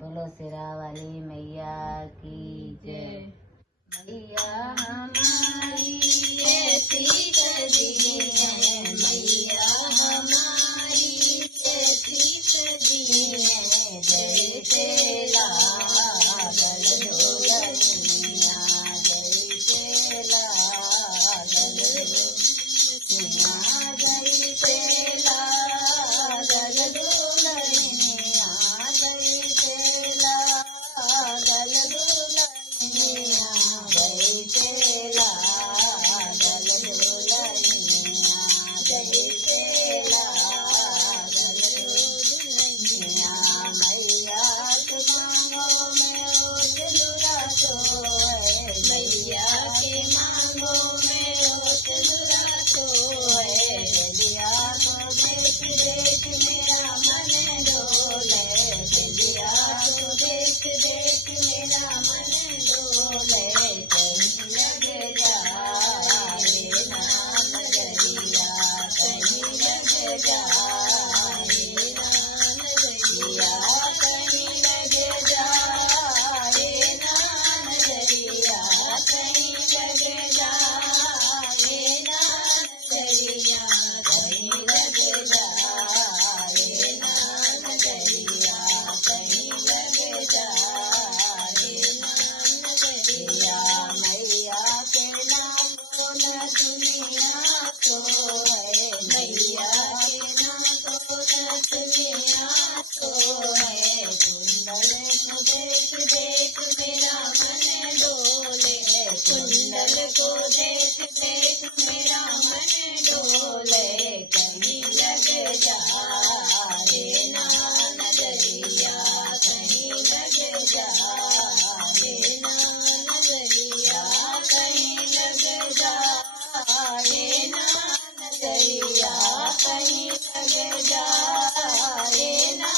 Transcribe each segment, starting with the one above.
बोलो सिरा वाली मैया की जय। मैया हमारी ऐसी सजी है, मैया हमारी ऐसी सजी है, जैसे लागल दुल्हनिया, जैसे लागल दुल्हनिया, जैसे लागल दुल्हनिया, जैसे लागल दुल्हनिया, जैसे लागल दुल्हनिया, जैसे लागल दुल्हनिया। मैया के मांगो में ओटलुरा सोए, मैया के मांगो में ओटलुरा सोए, बेलिया को देख देख मेरा मन डोले, बेलिया को देख देख मेरा मन डोले, कहीं लग जाए ना नजरिया, कहीं लग जाए ना नजरिया, कहीं लग जाए ना नजरिया, कहीं लग जाए ना नजरिया, कहीं लग जाए ना नजरिया, कहीं लग जाए ना नजरिया। मैया के नाम को न दुनिया तो है, मैया के नाम को न दुनिया तो है, कुंडल को देख देख मेरा मन डोले, कुंडल को देख देख मेरा मन डोले, कहीं लग जाए ना नजरिया, कहीं लग जाए ना नजरिया, कहीं लग जाए ना नजरिया, कहीं लग जाए ना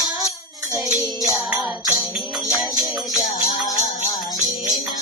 नजरिया, कहीं लग जाए ना